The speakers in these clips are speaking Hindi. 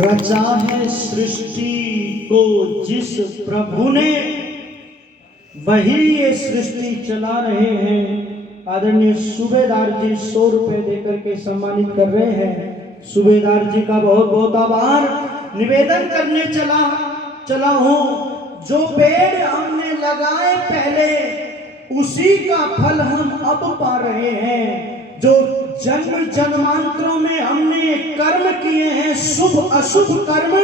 रचा है सृष्टि को जिस प्रभु ने, वही ये सृष्टि चला रहे हैं। आदरणीय सूबेदार जी 100 रुपए देकर के सम्मानित कर रहे हैं। सूबेदार जी का बहुत बहुत आभार। निवेदन करने चला हूँ, जो पेड़ हमने लगाए पहले उसी का फल हम अब पा रहे हैं। जो जन्म जन्मांतरों में हमने कर्म किए हैं, शुभ अशुभ कर्म,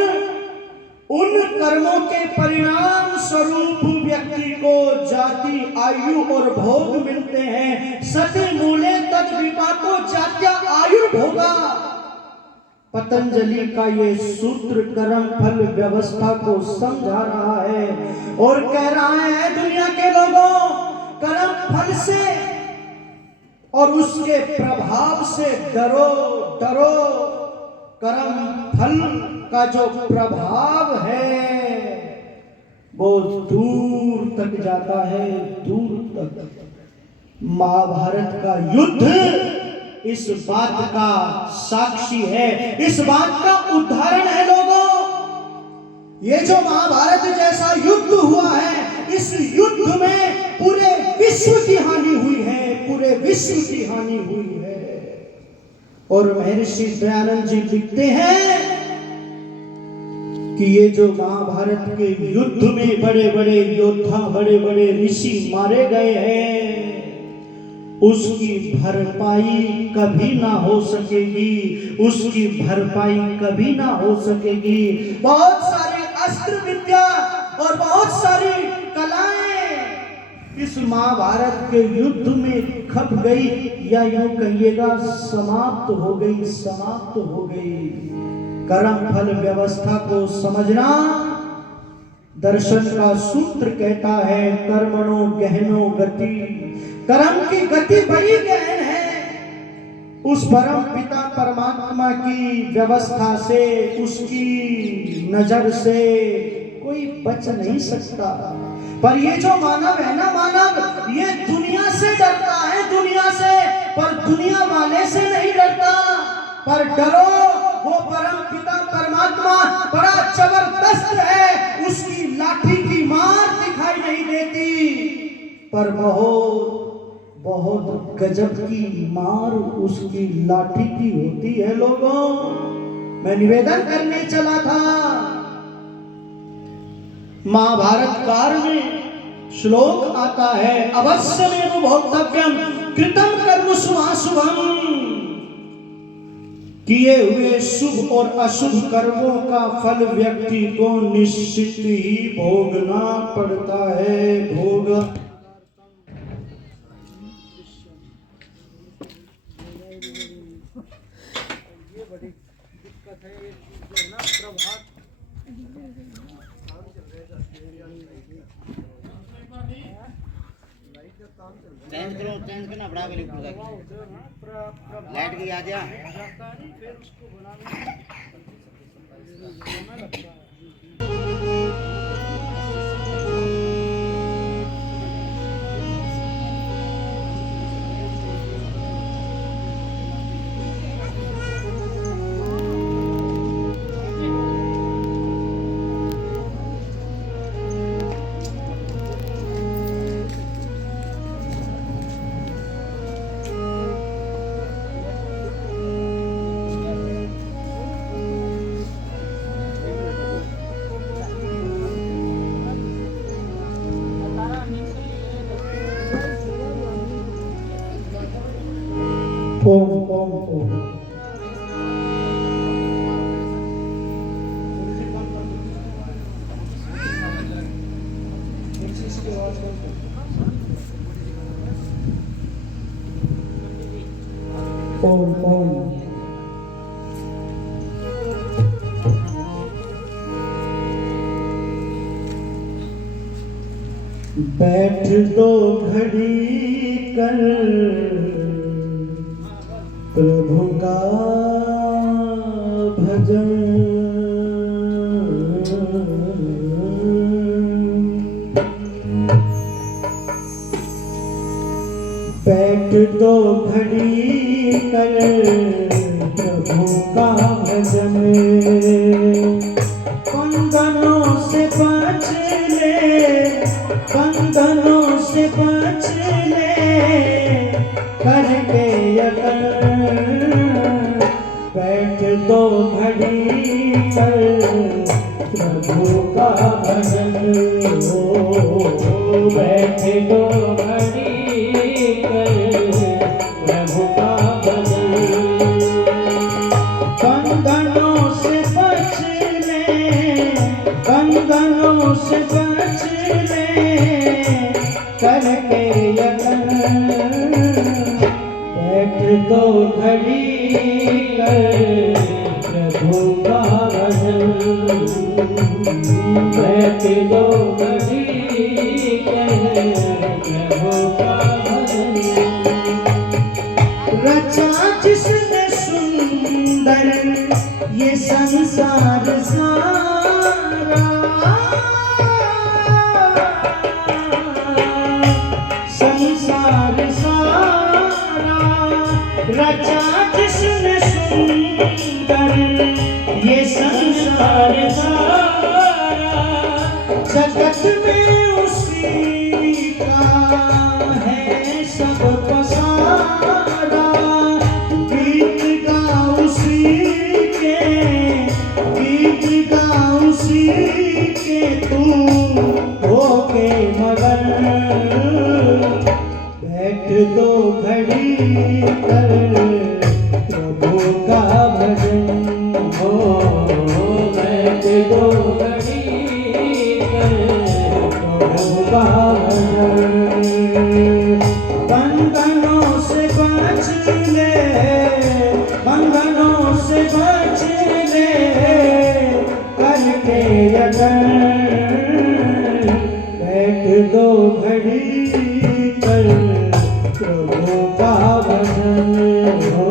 उन कर्मों के परिणाम स्वरूप व्यक्ति को जाति, आयु और भोग मिलते हैं। सति मूले तद विपाको जात्या आयुर्भोगा। पतंजलि का ये सूत्र कर्म फल व्यवस्था को समझा रहा है और कह रहा है दुनिया के लोगों, कर्म फल से और उसके प्रभाव से डरो। कर्म फल का जो प्रभाव है वो दूर तक जाता है, दूर तक। महाभारत का युद्ध इस बात का साक्षी है, इस बात का उदाहरण है लोगों। ये जो महाभारत जैसा युद्ध हुआ है, इस युद्ध में पूरे विश्व की हानि हुई है, पूरे विश्व की हानि हुई है। और महर्षि दयानंद जी लिखते हैं कि ये जो महाभारत के युद्ध में बड़े बड़े योद्धा, बड़े बड़े ऋषि मारे गए हैं, उसकी भरपाई कभी ना हो सकेगी, उसकी भरपाई कभी ना हो सकेगी। बहुत सारी अस्त्र विद्या और बहुत सारी कलाएं इस महाभारत के युद्ध में खप गई, या यूं कहिएगा समाप्त हो गई। कर्म फल व्यवस्था को समझना दर्शन का सूत्र कहता है, कर्मणो गहनो गति। कर्म की गति बड़ी गहन है। उस परम पिता परमात्मा की व्यवस्था से, उसकी नजर से कोई बच नहीं सकता। पर ये जो मानव है ना, मानव ये दुनिया से डरता है, दुनिया से, पर दुनिया वाले से नहीं डरता। पर डरो, वो परम पिता परमात्मा बड़ा जबरदस्त है, उसकी लाठी की मार दिखाई नहीं देती, पर बहुत गजब की मार उसकी लाठी की होती है। लोगों, मैं निवेदन करने चला था, महाभारत काल में श्लोक आता है, अवश्यमेव भोक्तव्यम कृतं कर्म शुभाशुभम्। किए हुए शुभ और अशुभ कर्मों का फल व्यक्ति को निश्चित ही भोगना पड़ता है। भोग ये बड़ी दिक्कत है, ये जो है ना प्रभात चेंज करना बड़ा वाली लाइट की आ जा फिर उसको बनाने लगता है। ओम ओम ओम। ओम ओम। बैठ दो घड़ी कर प्रभु का भजन, बैठ दो घड़ी कर प्रभु का भजन। बैठ दो घड़ी कर प्रभु का भजन हो, बैठ दो घड़ी कर प्रभु का भजन। बंधनों से बच ले, बंधनों से बच ले करके यतन, बैठ दो घड़ी कर प्रभु का भजन, बैठ दो घड़ी कर प्रभु का भजन। रचा जिसने सुंदर ये संसार सारा, संसार सारा रचा जिसने सुंदर ये संसार सारा, जगत में उसी का है सब पसारा, गीत गा उसी के, गीत गा उसी के तू होके मगन, बैठ दो घड़ी कर प्रभु का भजन हो, बैठ दो घड़ी कर प्रभु का भजन। बंधनों से बच ले, बंधनों से बच ले करके यतन, बैठ दो घड़ी कर प्रभु का भजन हो,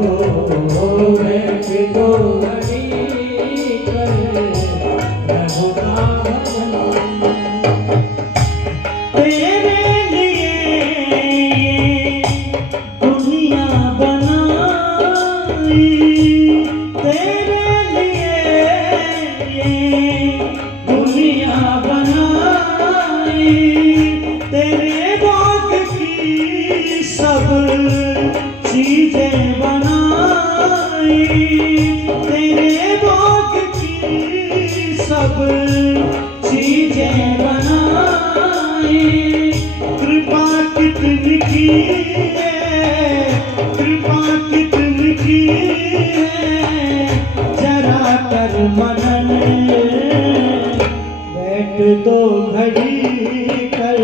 बैठ दो घड़ी कर प्रभु का भजन। तेरे लिए ये दुनिया बनाई, तेरे लिए ये दुनिया बनाई, तेरे बाग की सब चीजें बनाई, तेरे बाग की सब चीजें बनाई, कृपा कितनी की है, कृपा कितनी की है जरा कर मनन, बैठ दो घड़ी कर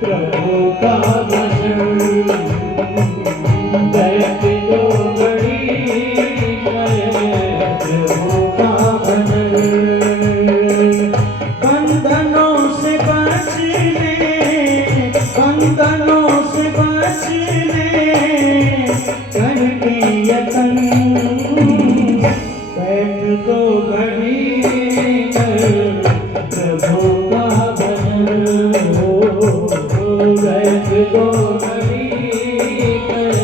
प्रभु का भजन, बैठ दो घड़ी कर प्रभु का भजन। बंधनों से बच ले, बंधनों से बच ले करके यतन, बैठ दो घड़ी कर प्रभु का भजन हो, बैठ दो घड़ी कर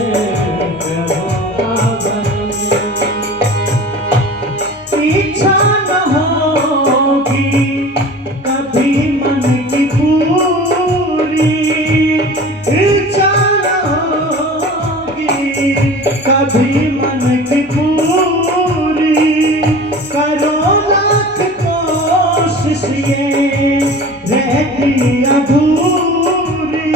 प्रभु का भजन। इच्छा न होगी कभी मन की पूरी, इच्छा न होगी कभी मन की पूरी, करो लाख कोशिश ये रहती अधूरी,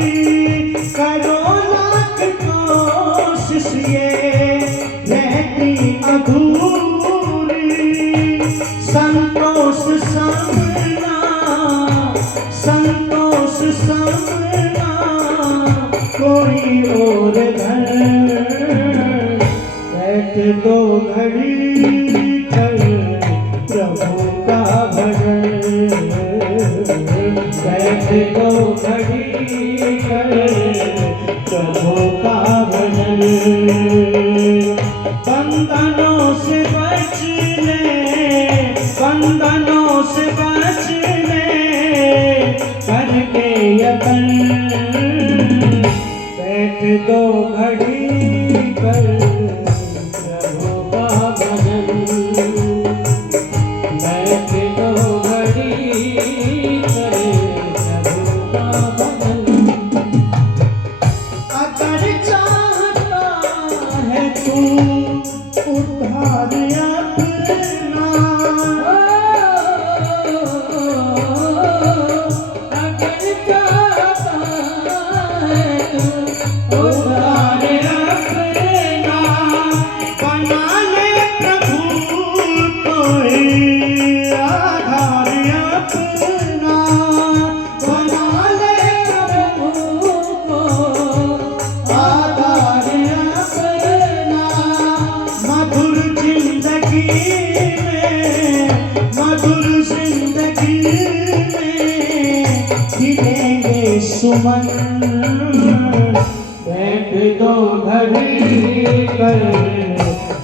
करो लाख कोशिश ये रहती अधूरी, संतोष समना, संतोष समना कोई और घर, बैठ दो घड़ी कर प्रभु का भजन, बैठ दो घड़ी कर प्रभु का भजन। बंधनों से बच ले, बंधनों से बच ले करके यतन, बैठ दो घड़ी कर प्रभु का भजन, बैठ दो घड़ी कर प्रभु का भजन। अगर चाहता है तू उद्धार जिंदगी में, मधुर जिंदगी में खिलेंगे सुमन। बैठ दो घड़ी कर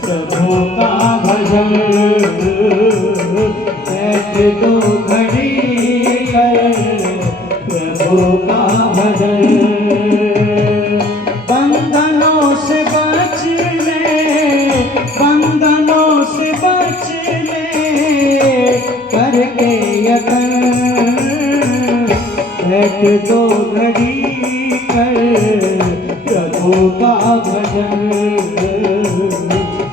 प्रभु का भजन, बैठ दो घड़ी कर प्रभु का भजन। बंधनों से बच ले, बंधनों से बच ले करके यतन। बैठ दो घड़ी कर प्रभु का भजन,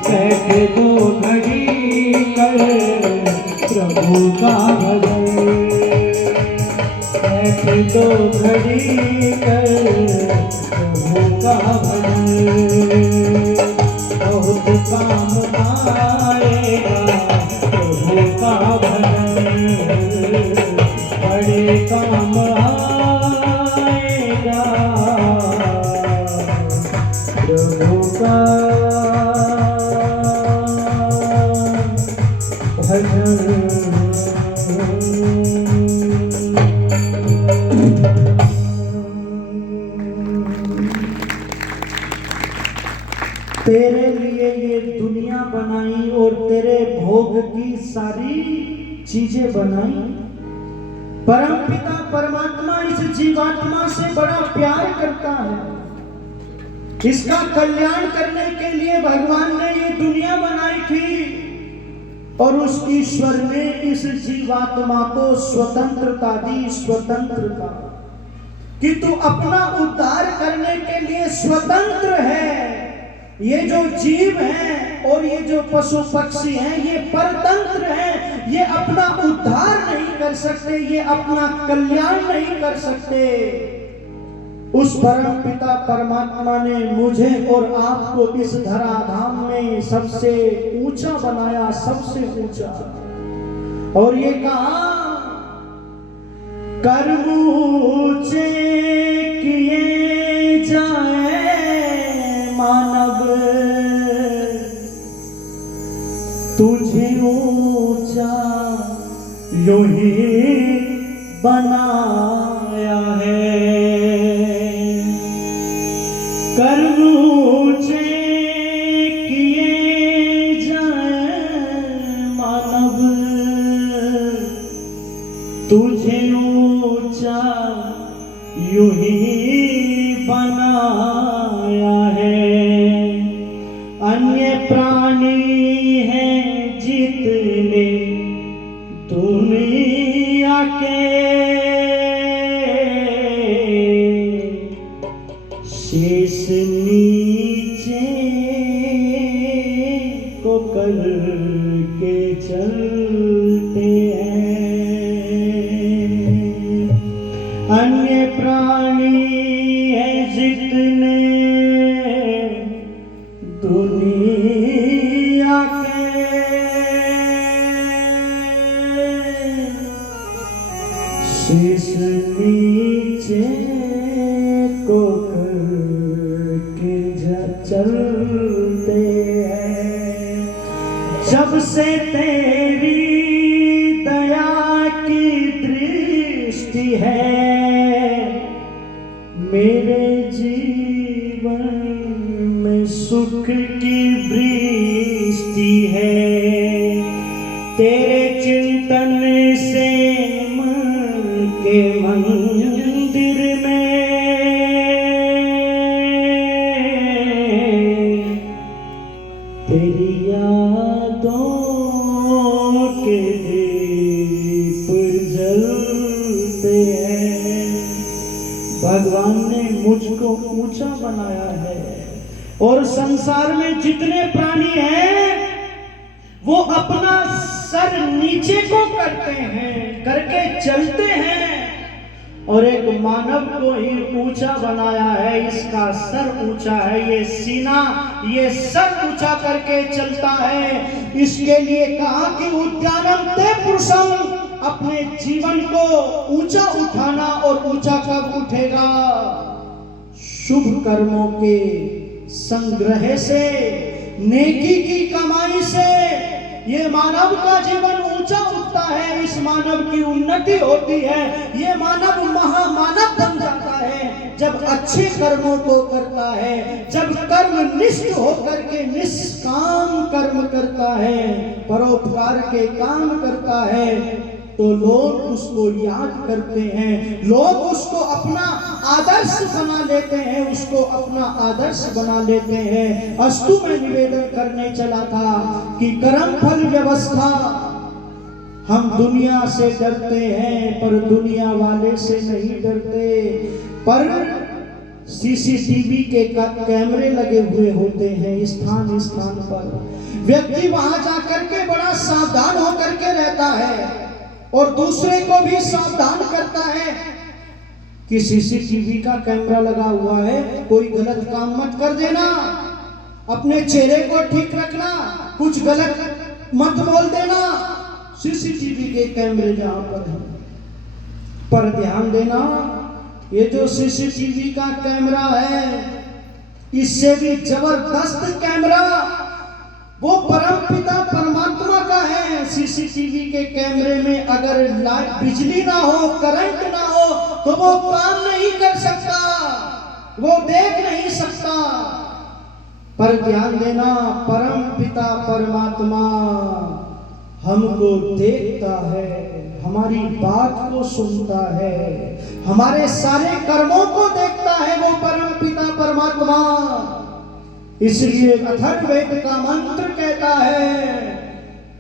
बैठ दो घड़ी कर प्रभु का भजन, बैठ दो घड़ी कर प्रभु का भजन। बहुत काम आएगा प्रभु का भजन, बड़े काम आएगा प्रभु का भजन। तेरे लिए ये दुनिया बनाई और तेरे भोग की सारी चीजें बनाई। परमपिता परमात्मा इस जीवात्मा से बड़ा प्यार करता है। इसका कल्याण करने के लिए भगवान ने ये दुनिया बनाई थी और उस ईश्वर ने इस जीवात्मा को स्वतंत्रता दी। स्वतंत्रता कि तू अपना उद्धार करने के लिए स्वतंत्र है। ये जो जीव हैं और ये जो पशु पक्षी हैं ये परतंत्र हैं। ये अपना उद्धार नहीं कर सकते, ये अपना कल्याण नहीं कर सकते। उस परम पिता परमात्मा ने मुझे और आपको इस धराधाम में सबसे ऊंचा बनाया, सबसे ऊंचा। और ये कहा कर्म ऊंचे किए जाए मानव, तुझे ऊंचा यूं ही बनाया है। कर्म ऊंचे किए जाए मानव, तुझे ऊंचा यूं ही बनाया है। अन्य प्राणी हैं जितने दुनिया के, शेष नीचे को करके चलते हैं। अन्य प्राणी हैं जितने दुनिया के, शेष नीचे को करके चलते हैं। जब से तेरी दया की दृष्टि है, मेरे जीवन में सुख की वृष्टि है। तेरे चिंतन से मन के मंदिर में तेरी यादों के दीप जलते हैं। भगवान ने मुझको ऊंचा बनाया है और संसार में जितने प्राणी हैं वो अपना सर नीचे को करते हैं, करके चलते हैं, और एक मानव को ही ऊंचा बनाया है। इसका सर ऊंचा है, ये सीना, ये सर ऊंचा करके चलता है। इसके लिए कहा कि उद्यानम ते पुरुषम, अपने जीवन को ऊंचा उठाना। और ऊंचा कब उठेगा? शुभ कर्मों के संग्रह से, नेकी की कमाई ये मानव का जीवन ऊंचा उठता है, इस मानव की उन्नति होती है, ये मानव महामानव बन जाता है जब अच्छे कर्मों को करता है, जब कर्मनिष्ठ होकर के निष्काम कर्म करता है, परोपकार के काम करता है, तो लोग उसको याद करते हैं, लोग उसको अपना आदर्श बना लेते हैं, उसको अपना आदर्श बना लेते हैं। अस्तु में निवेदन करने चला था कि कर्म फल व्यवस्था, हम दुनिया से डरते हैं पर दुनिया वाले से नहीं डरते, पर सीसीटीवी के कैमरे लगे हुए होते हैं स्थान स्थान पर, व्यक्ति वहां जाकर के बड़ा सावधान होकर के रहता है और दूसरे को भी सावधान करता है कि सीसीटीवी का कैमरा लगा हुआ है, कोई गलत काम मत कर देना, अपने चेहरे को ठीक रखना, कुछ गलत मत बोल देना। सीसीटीवी के कैमरे जहां पर है, पर ध्यान देना, ये जो सीसीटीवी का कैमरा है, इससे भी जबरदस्त कैमरा वो परमपिता परमात्मा का है। सीसीटीवी के कैमरे में अगर बिजली ना हो, करंट ना हो, तो वो काम नहीं कर सकता, वो देख नहीं सकता। पर ध्यान देना, परमपिता परमात्मा हमको देखता है, हमारी बात को सुनता है, हमारे सारे कर्मों को देखता है वो परमपिता परमात्मा। इसलिए अथर्ववेद का मंत्र कहता है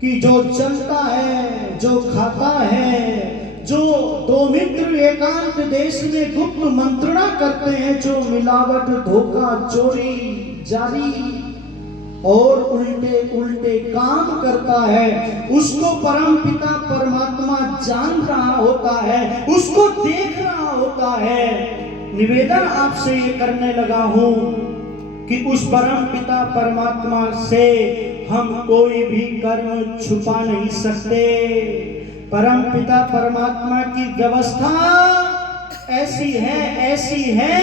कि जो चलता है, जो खाता है, जो दो मित्र एकांत देश में गुप्त मंत्रणा करते हैं, जो मिलावट, धोखा, चोरी, जारी और उल्टे उल्टे काम करता है, उसको परमपिता परमात्मा जान रहा होता है, उसको देख रहा होता है। निवेदन आपसे ये करने लगा हूं कि उस परम पिता परमात्मा से हम कोई भी कर्म छुपा नहीं सकते। परम पिता परमात्मा की व्यवस्था ऐसी है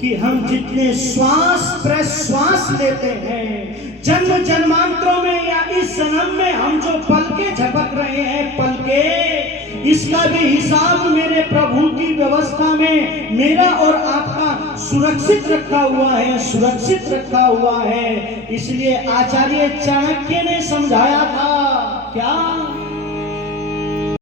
कि हम जितने श्वास प्रश्वास लेते हैं, जन्म जन्मांतरों में या इस जन्म में हम जो पलके झपक रहे हैं, पलके, इसका भी हिसाब मेरे प्रभु की व्यवस्था में मेरा और आपका सुरक्षित रखा हुआ है, सुरक्षित रखा हुआ है। इसलिए आचार्य चाणक्य ने समझाया था क्या?